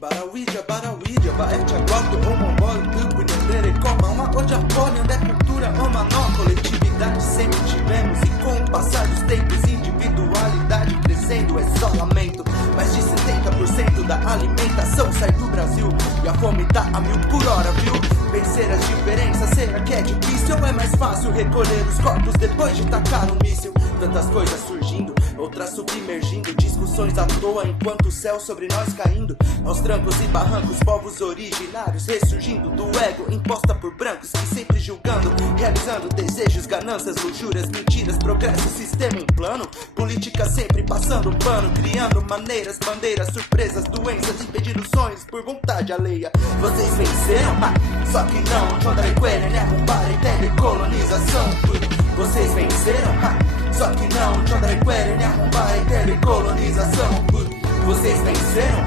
Barawidia, baete aguardo, homobolo, tubo, nandere, coma, uma odiapone, onde é cultura, uma nó, coletividade sempre tivemos, e com o passar dos tempos, individualidade crescendo, isolamento, mais de 70% da alimentação sai do Brasil, e a fome tá a 1000 por hora, viu? Vencer as diferenças, será que é difícil ou é mais fácil recolher os corpos depois de tacar um míssil? Tantas coisas surgindo, outras submergindo, discussões à toa enquanto o céu sobre nós caindo. Aos trancos e barrancos, povos originários ressurgindo do ego imposta por brancos que sempre julgando, realizando desejos, ganâncias, luxúrias, mentiras, progresso, sistema em plano, política sempre passando pano, criando maneiras, bandeiras, surpresas, doenças, impedindo sonhos por vontade alheia. Vocês venceram? Só que não, Chondarequere, né? Rumbara, entende colonização. Vocês venceram? Só que não, Chondarequere, né? Rumbara, entende colonização. Vocês venceram?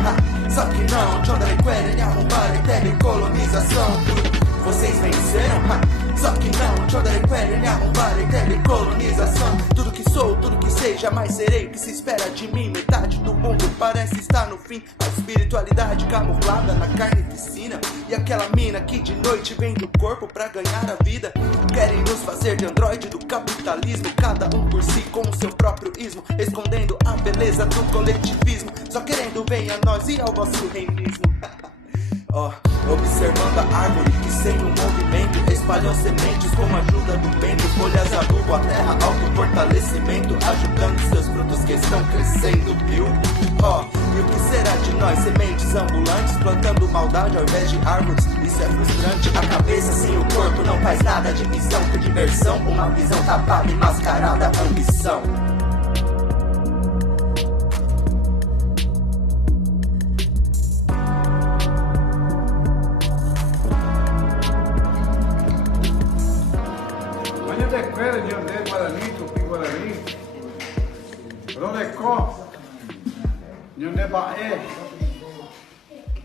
Só que não, Chondarequere, né? Rumbara, entende colonização. Vocês venceram? Só que não, Chondarequere, né? Rumbara, entende colonização. Tudo que sou, tudo que sei, jamais serei o que se espera de mim. Metade do mundo parece estar no fim. A espiritualidade camuflada na carnificina. E aquela mina que de noite vem do corpo pra ganhar a vida. Querem nos fazer de androide do capitalismo, cada um por si com o seu próprio ismo, escondendo a beleza do coletivismo, só querendo bem a nós e ao vosso reinismo. Observando a árvore que sem um movimento espalham sementes com a ajuda do vento, folhas adubo a terra, autofortalecimento, ajudando seus frutos que estão crescendo, viu? E o que será de nós, sementes ambulantes, plantando maldade ao invés de árvores? Isso é frustrante, a cabeça sem o corpo não faz nada, divisão por diversão, uma visão tapada e mascarada, ambição. Nhandequere, Nhandé, Guarani, Tupi, Guarani, Rodecó, Nhandé Baé,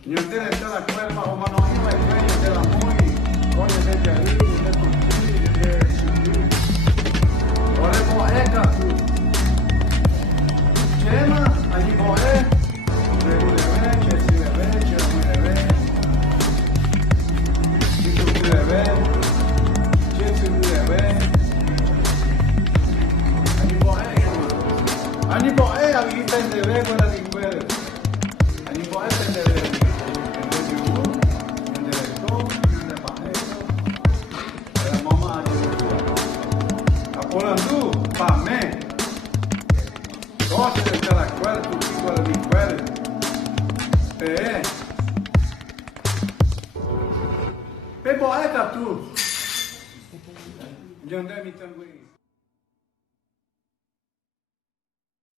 Nhandé Nhandequere, Marromanoí, Maicé, Nhandé Lamui, Nhandé Jari, Nhandé Tupi, Nhandé Subi, Oremoé, Catu, Chema, Aniboé, Jerulebé, Chessilebé, Cheramuilebé, Chitupilebé, Aniboé, ali pendere, Guaraniquere. Aniboé, pendere, Nhandé Nhandé Baé, era mamãe de Aporandu, Pamé, Doce de Telaquere, Tupi, Guaraniquere, Pé, Peboé, Catu, Nhandé Mitanguei.